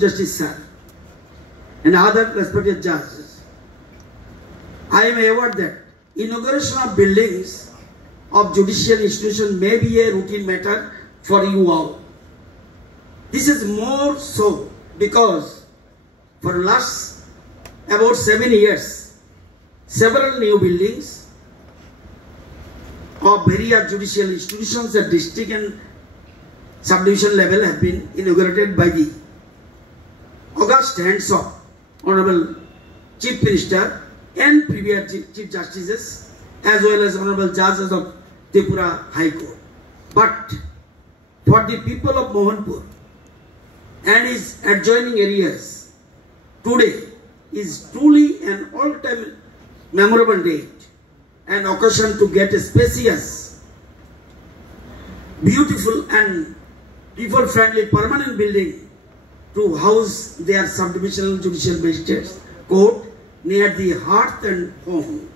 Justice Sir and other respected judges, I am aware that inauguration of buildings of judicial institutions may be a routine matter for you all. This is more so because for the last about 7 years, several new buildings of various judicial institutions at district and subdivision level have been inaugurated by the august hands of Honorable Chief Minister and previous Chief Justices as well as Honorable Judges of Tripura High Court. But for the people of Mohanpur and its adjoining areas, today is truly an all-time memorable date and occasion to get a spacious, beautiful and people-friendly permanent building to house their subdivisional judicial magistrates court near the hearth and home.